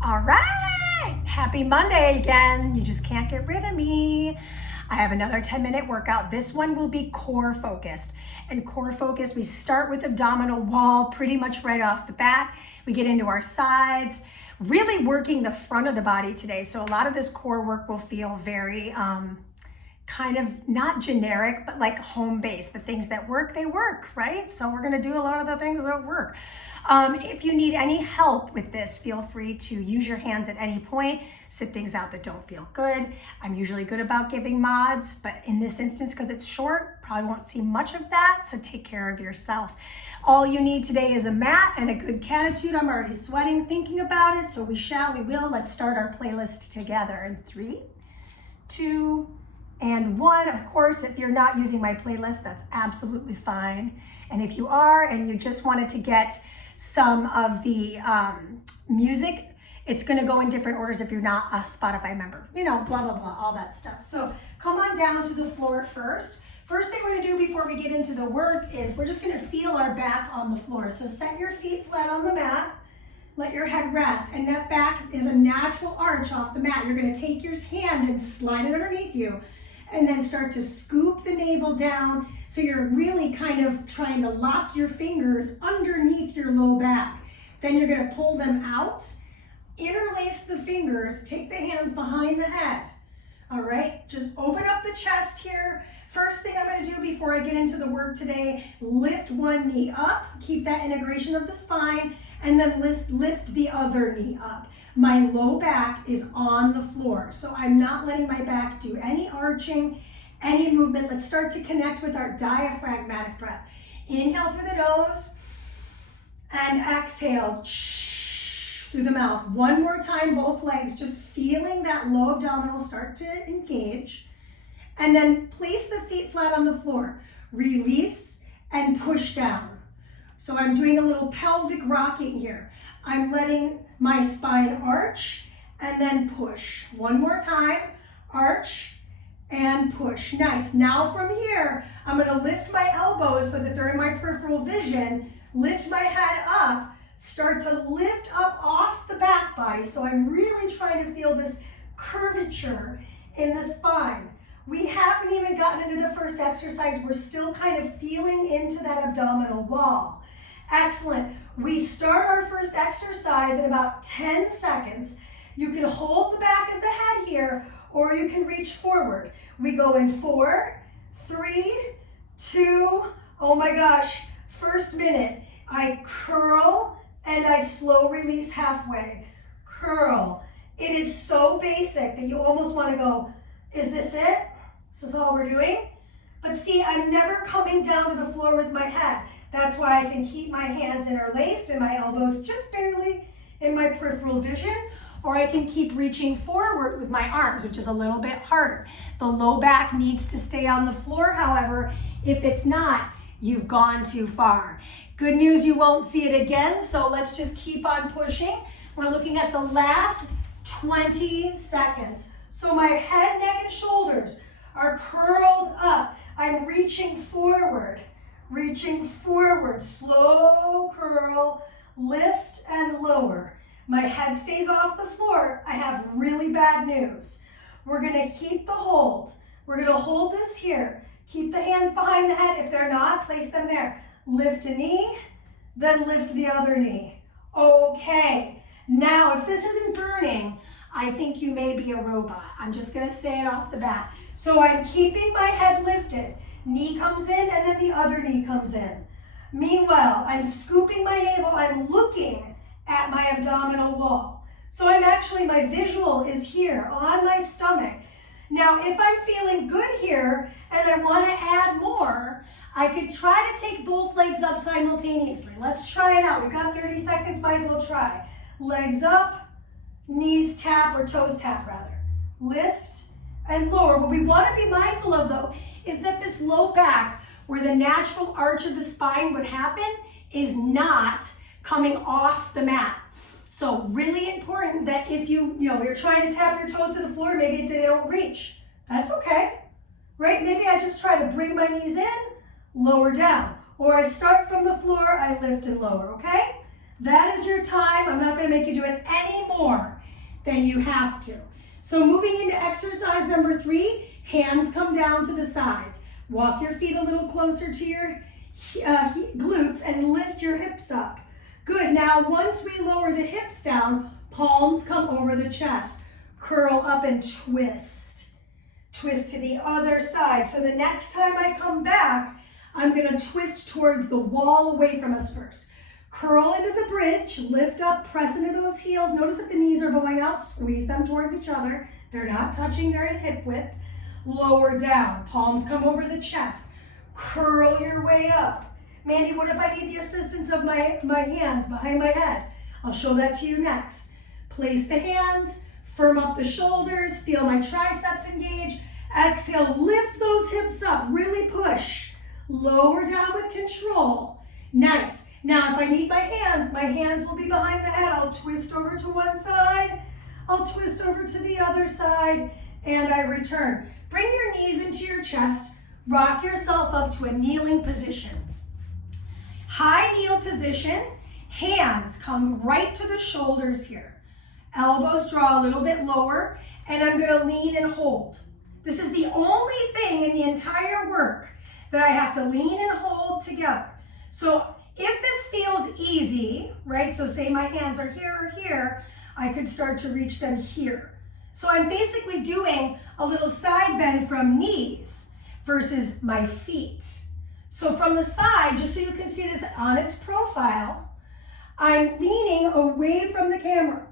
All right, happy Monday again. You just can't get rid of me. I have another 10-minute workout. This one will be core focused. And core focused, we start with abdominal wall pretty much right off the bat. We get into our sides, really working the front of the body today. So a lot of this core work will feel very kind of not generic, but like home-based. The things that work, they work, right? So we're gonna do a lot of the things that work. If you need any help with this, feel free to use your hands at any point, sit things out that don't feel good. I'm usually good about giving mods, but in this instance, because it's short, probably won't see much of that, so take care of yourself. All you need today is a mat and a good catitude. I'm already sweating thinking about it, so we will. Let's start our playlist together in 3, 2, and 1. Of course, if you're not using my playlist, that's absolutely fine. And if you are, and you just wanted to get some of the music, it's gonna go in different orders if you're not a Spotify member. You know, blah, blah, blah, all that stuff. So come on down to the floor first. First thing we're gonna do before we get into the work is we're just gonna feel our back on the floor. So set your feet flat on the mat, let your head rest, and that back is a natural arch off the mat. You're gonna take your hand and slide it underneath you, and then start to scoop the navel down. So you're really kind of trying to lock your fingers underneath your low back. Then you're gonna pull them out, interlace the fingers, take the hands behind the head. All right, just open up the chest here. First thing I'm gonna do before I get into the work today, lift one knee up, keep that integration of the spine, and then lift the other knee up. My low back is on the floor, so I'm not letting my back do any arching, any movement. Let's start to connect with our diaphragmatic breath. Inhale through the nose and exhale through the mouth. One more time, both legs, just feeling that low abdominal start to engage. And then place the feet flat on the floor. Release and push down. So I'm doing a little pelvic rocking here. I'm letting my spine arch and then push. One more time, arch and push. Nice. Now from here, I'm gonna lift my elbows so that they're in my peripheral vision, lift my head up, start to lift up off the back body. So I'm really trying to feel this curvature in the spine. We haven't even gotten into the first exercise. We're still kind of feeling into that abdominal wall. Excellent. We start our first exercise in about 10 seconds. You can hold the back of the head here, or you can reach forward. We go in 4, 3, 2, oh my gosh, first minute. I curl and I slow release halfway. Curl. It is so basic that you almost want to go, is this it? Is this all we're doing? But see, I'm never coming down to the floor with my head. That's why I can keep my hands interlaced and my elbows just barely in my peripheral vision, or I can keep reaching forward with my arms, which is a little bit harder. The low back needs to stay on the floor, however. If it's not, you've gone too far. Good news, you won't see it again, so let's just keep on pushing. We're looking at the last 20 seconds. So my head, neck, and shoulders are curled up. I'm reaching forward, slow curl, lift and lower. My head stays off the floor. I have really bad news. We're gonna keep the hold. We're gonna hold this here. Keep the hands behind the head. If they're not, place them there. Lift a knee, then lift the other knee. Okay, now if this isn't burning, I think you may be a robot. I'm just gonna say it off the bat. So I'm keeping my head lifted. Knee comes in and then the other knee comes in. Meanwhile, I'm scooping my navel. I'm looking at my abdominal wall. So my visual is here on my stomach. Now, if I'm feeling good here and I want to add more, I could try to take both legs up simultaneously. Let's try it out. We've got 30 seconds, might as well try. Legs up, knees tap, or toes tap rather. Lift and lower. What we want to be mindful of though is that this low back, where the natural arch of the spine would happen, is not coming off the mat. So really important that if you're trying to tap your toes to the floor, maybe they don't reach. That's okay, right? Maybe I just try to bring my knees in, lower down. Or I start from the floor, I lift and lower, okay? That is your time. I'm not gonna make you do it any more more than you have to. So moving into exercise number 3, hands come down to the sides. Walk your feet a little closer to your glutes and lift your hips up. Good. Now, once we lower the hips down, palms come over the chest. Curl up and twist. Twist to the other side. So the next time I come back, I'm going to twist towards the wall away from us first. Curl into the bridge, lift up, press into those heels. Notice that the knees are going out, squeeze them towards each other. They're not touching, they're at hip width. Lower down, palms come over the chest. Curl your way up. Mandy, what if I need the assistance of my hands behind my head? I'll show that to you next. Place the hands, firm up the shoulders, feel my triceps engage. Exhale, lift those hips up, really push. Lower down with control. Nice. Now, if I need my hands will be behind the head. I'll twist over to one side. I'll twist over to the other side, and I return. Bring your knees into your chest. Rock yourself up to a kneeling position. High kneel position. Hands come right to the shoulders here. Elbows draw a little bit lower, and I'm going to lean and hold. This is the only thing in the entire work that I have to lean and hold together. So if this feels easy, right, so say my hands are here or here, I could start to reach them here. So I'm basically doing a little side bend from knees versus my feet. So from the side, just so you can see this on its profile, I'm leaning away from the camera.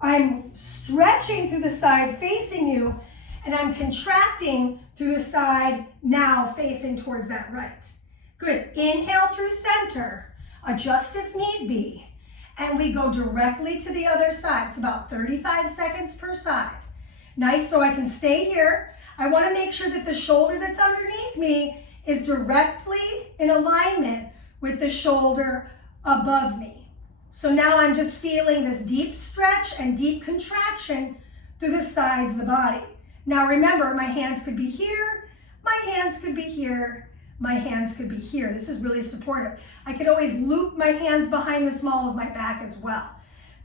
I'm stretching through the side facing you, and I'm contracting through the side now facing towards that right. Good. Inhale through center. Adjust if need be. And we go directly to the other side. It's about 35 seconds per side. Nice, so I can stay here. I want to make sure that the shoulder that's underneath me is directly in alignment with the shoulder above me. So now I'm just feeling this deep stretch and deep contraction through the sides of the body. Now remember, my hands could be here, my hands could be here, my hands could be here. This is really supportive. I could always loop my hands behind the small of my back as well.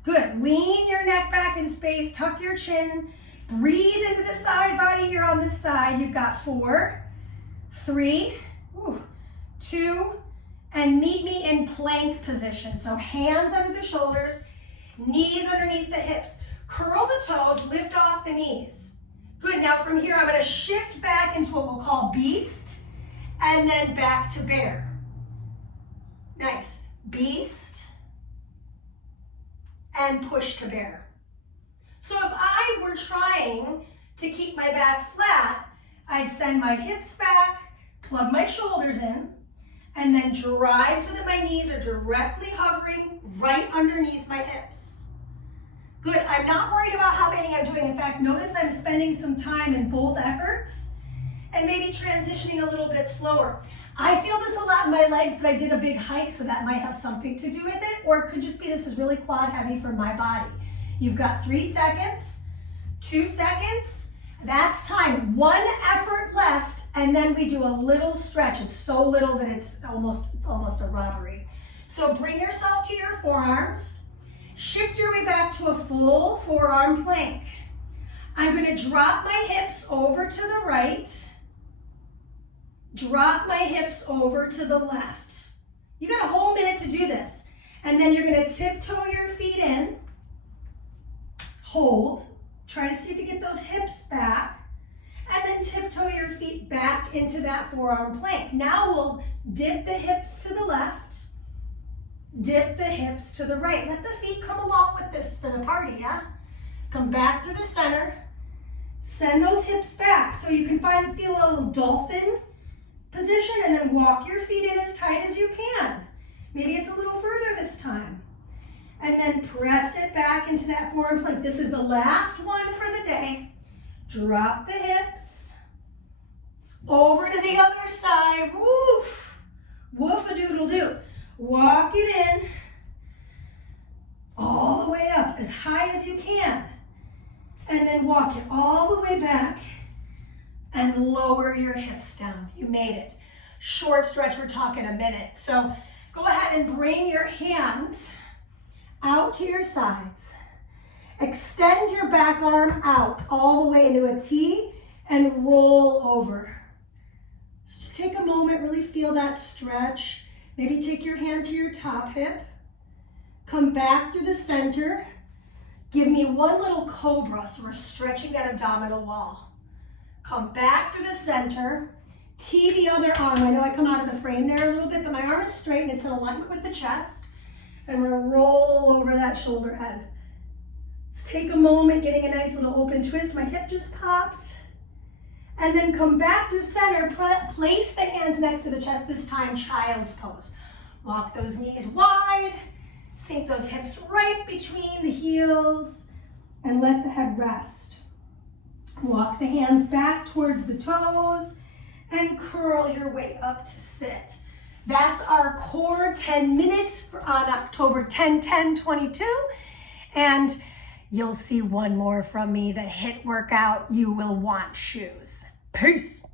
Good. Lean your neck back in space, tuck your chin, breathe into the side body here on this side. You've got 4, 3, 2, and meet me in plank position. So hands under the shoulders, knees underneath the hips. Curl the toes, lift off the knees. Good, now from here I'm going to shift back into what we'll call beast, and then back to bear. Nice. Beast, and push to bear. So if I were trying to keep my back flat, I'd send my hips back, plug my shoulders in, and then drive so that my knees are directly hovering right underneath my hips. Good, I'm not worried about how many I'm doing. In fact, notice I'm spending some time in both efforts and maybe transitioning a little bit slower. I feel this a lot in my legs, but I did a big hike, so that might have something to do with it, or it could just be this is really quad heavy for my body. You've got 3 seconds, 2 seconds, that's time. 1 effort left, and then we do a little stretch. It's so little that it's almost a robbery. So bring yourself to your forearms. Shift your way back to a full forearm plank. I'm going to drop my hips over to the right, drop my hips over to the left. You got a whole minute to do this. And then you're going to tiptoe your feet in, hold, try to see if you get those hips back, and then tiptoe your feet back into that forearm plank. Now we'll dip the hips to the left, dip the hips to the right. Let the feet come along with this for the party, yeah? Come back to the center. Send those hips back so you can feel a little dolphin position, and then walk your feet in as tight as you can. Maybe it's a little further this time. And then press it back into that forearm plank. This is the last one for the day. Drop the hips. Over to the other side. Woof. Woof-a-doodle-doo. Walk it in, all the way up, as high as you can. And then walk it all the way back and lower your hips down. You made it. Short stretch, we're talking a minute. So go ahead and bring your hands out to your sides. Extend your back arm out all the way into a T and roll over. So just take a moment, really feel that stretch. Maybe take your hand to your top hip. Come back through the center. Give me one little cobra, so we're stretching that abdominal wall. Come back through the center. T the other arm. I know I come out of the frame there a little bit, but my arm is straight and it's in alignment with the chest. And we're gonna roll over that shoulder head. Just take a moment, getting a nice little open twist. My hip just popped. And then come back through center. Place the hands next to the chest, this time child's pose. Walk those knees wide. Sink those hips right between the heels and let the head rest. Walk the hands back towards the toes and curl your way up to sit. That's our core 10 minutes on October 10/10/22. And you'll see one more from me, the HIIT workout. You will want shoes. Peace.